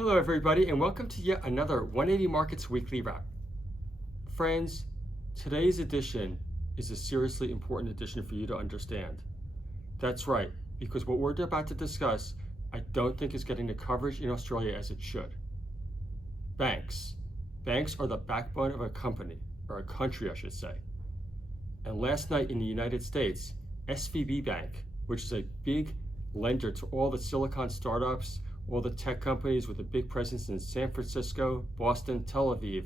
Hello everybody and welcome to yet another 180 Markets Weekly Wrap. Friends, today's edition is a seriously important edition for you to understand. That's right, because what we're about to discuss I don't think is getting the coverage in Australia as it should. Banks. Banks are the backbone of a company, or a country I should say. And last night in the United States, SVB Bank, which is a big lender to all the Silicon startups, all the tech companies with a big presence in San Francisco, Boston, Tel Aviv,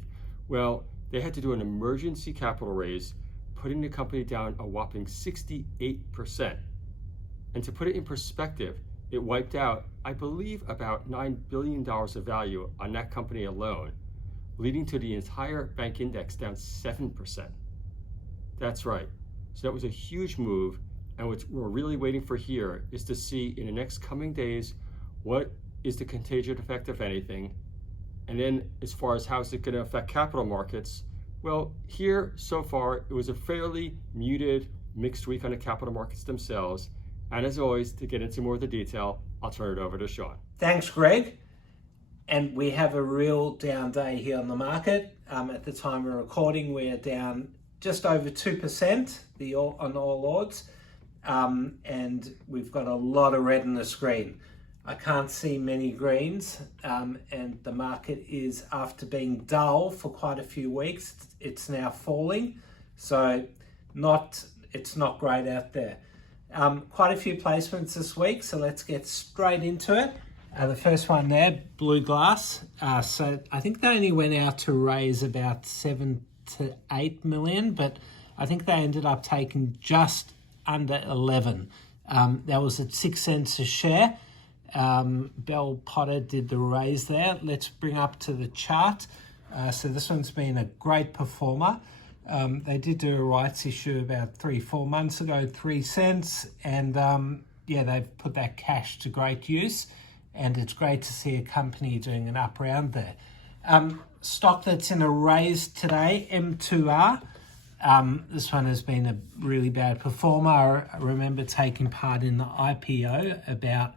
well, they had to do an emergency capital raise, putting the company down a whopping 68%. And to put it in perspective, it wiped out, I believe, about $9 billion of value on that company alone, leading to the entire bank index down 7%. That's right. So that was a huge move, and what we're really waiting for here is to see in the next coming days what is the contagion effect, if anything, and then as far as how is it going to affect capital markets, well, here so far it was a fairly muted, mixed week on the capital markets themselves. And as always, to get into more of the detail, I'll turn it over to Sean. Thanks, Greg. And we have a real down day here on the market. At the time we're recording, we're down just over 2% on all odds. And we've got a lot of red on the screen. I can't see many greens, and the market is, after being dull for quite a few weeks, it's now falling. So it's not great out there. Quite a few placements this week, so let's get straight into it. The first one there, Blue Glass. So I think they only went out to raise about 7 to 8 million, but I think they ended up taking just under 11. That was at 6 cents a share. Bell Potter did the raise there. Let's bring up to the chart. So this one's been a great performer. They did do a rights issue about 3-4 months ago, 3 cents. And they've put that cash to great use. And it's great to see a company doing an up round there. Stock that's in a raise today, M2R. This one has been a really bad performer. I remember taking part in the IPO about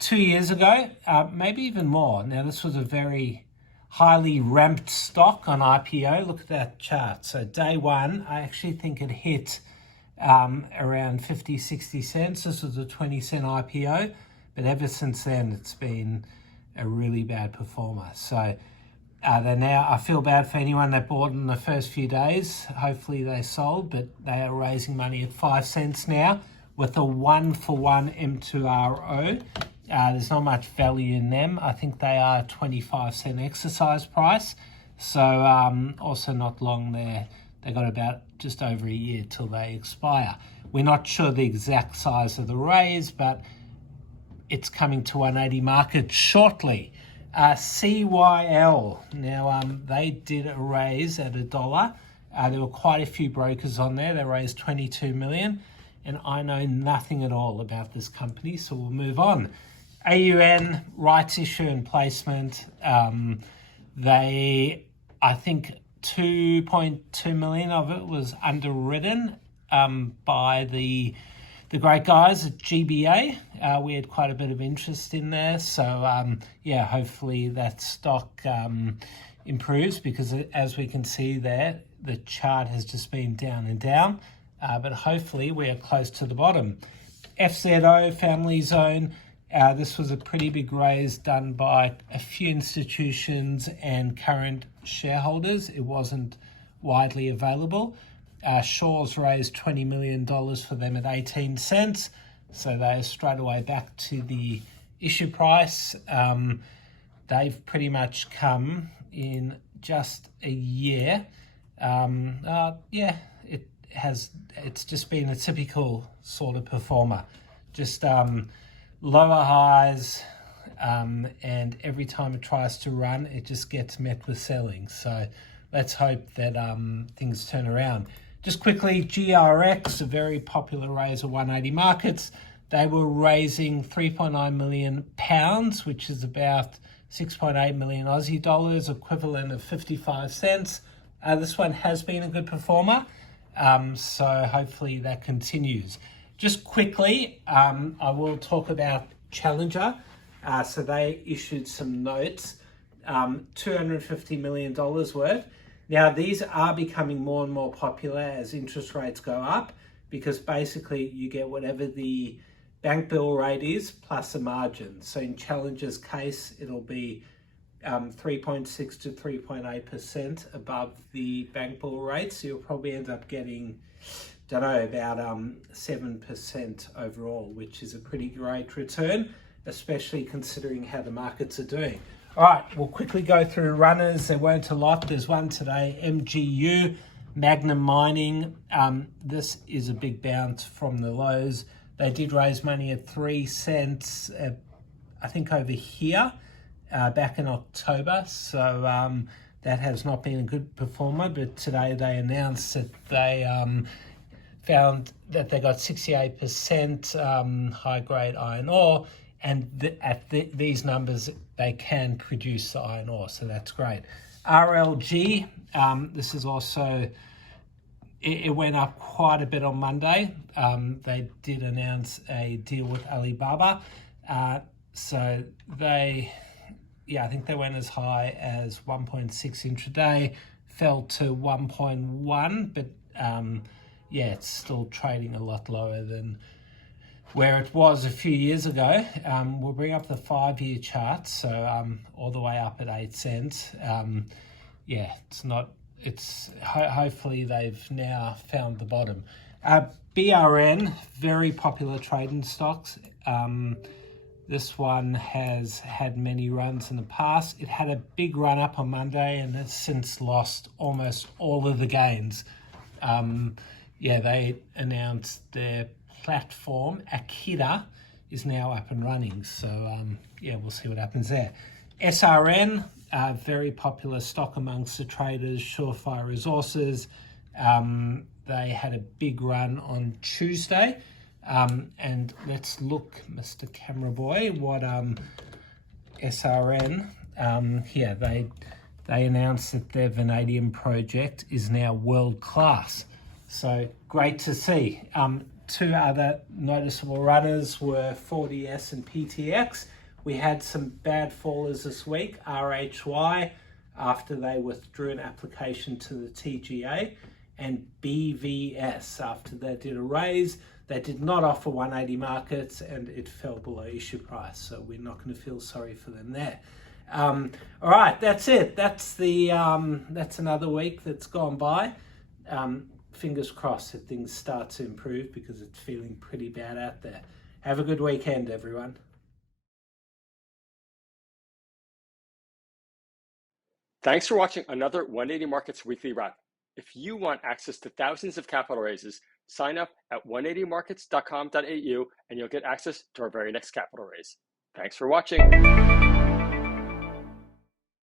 2 years ago, maybe even more. Now, this was a very highly ramped stock on IPO. Look at that chart. So day one, I actually think it hit around 50, 60 cents. This was a 20-cent IPO. But ever since then, it's been a really bad performer. So I feel bad for anyone that bought in the first few days. Hopefully they sold, but they are raising money at 5 cents now with a 1-for-1 M2RO. There's not much value in them. I think they are a 25-cent exercise price. So also not long there. They got about just over a year till they expire. We're not sure the exact size of the raise, but it's coming to 180 market shortly. CYL. Now, they did a raise at $1. There were quite a few brokers on there. They raised 22 million. And I know nothing at all about this company, so we'll move on. AUN, rights issue and placement. I think 2.2 million of it was underwritten by the great guys at GBA. We had quite a bit of interest in there. So, hopefully that stock improves, because as we can see there, the chart has just been down and down. But hopefully we are close to the bottom. FZO, Family Zone. This was a pretty big raise done by a few institutions and current shareholders. It wasn't widely available. Shaw's raised $20 million for them at 18 cents. So they're straight away back to the issue price. They've pretty much come in just a year. It's just been a typical sort of performer. Just lower highs, and every time it tries to run, it just gets met with selling. So let's hope that things turn around. Just quickly, GRX, a very popular raise of 180 markets. They were raising 3.9 million pounds, which is about 6.8 million Aussie dollars, equivalent of 55 cents. This one has been a good performer. So hopefully that continues. Just quickly, I will talk about Challenger. So they issued some notes, $250 million worth. Now, these are becoming more and more popular as interest rates go up, because basically you get whatever the bank bill rate is plus a margin. So in Challenger's case, it'll be 3.6 to 3.8% above the bank bill rate. So you'll probably end up getting, don't know, about 7% overall, which is a pretty great return, especially considering how the markets are doing. All right, we'll quickly go through runners. There weren't a lot. There's one today, MGU, Magnum Mining. This is a big bounce from the lows. They did raise money at 3 cents, I think over here, back in October. So that has not been a good performer, but today they announced that they found that they got 68% high-grade iron ore, and at these numbers, they can produce the iron ore, so that's great. RLG, this is also, it went up quite a bit on Monday. They did announce a deal with Alibaba. So they, I think they went as high as 1.6 intraday, fell to 1.1, but it's still trading a lot lower than where it was a few years ago. We'll bring up the 5-year chart, so all the way up at 8 cents. Hopefully they've now found the bottom. BRN, very popular trading stocks. This one has had many runs in the past. It had a big run up on Monday and has since lost almost all of the gains. They announced their platform, Akita, is now up and running. So, we'll see what happens there. SRN, very popular stock amongst the traders, Surefire Resources. They had a big run on Tuesday. And let's look, Mr. Camera Boy, what SRN, they announced that their vanadium project is now world-class. So great to see. 2 other noticeable runners were 4DS and PTX. We had some bad fallers this week, RHY, after they withdrew an application to the TGA, and BVS, after they did a raise. They did not offer 180 markets and it fell below issue price. So we're not going to feel sorry for them there. All right, that's it. That's another week that's gone by. Fingers crossed that things start to improve, because it's feeling pretty bad out there. Have a good weekend, everyone. Thanks for watching another 180 Markets Weekly Wrap. If you want access to thousands of capital raises, sign up at 180markets.com.au and you'll get access to our very next capital raise. Thanks for watching.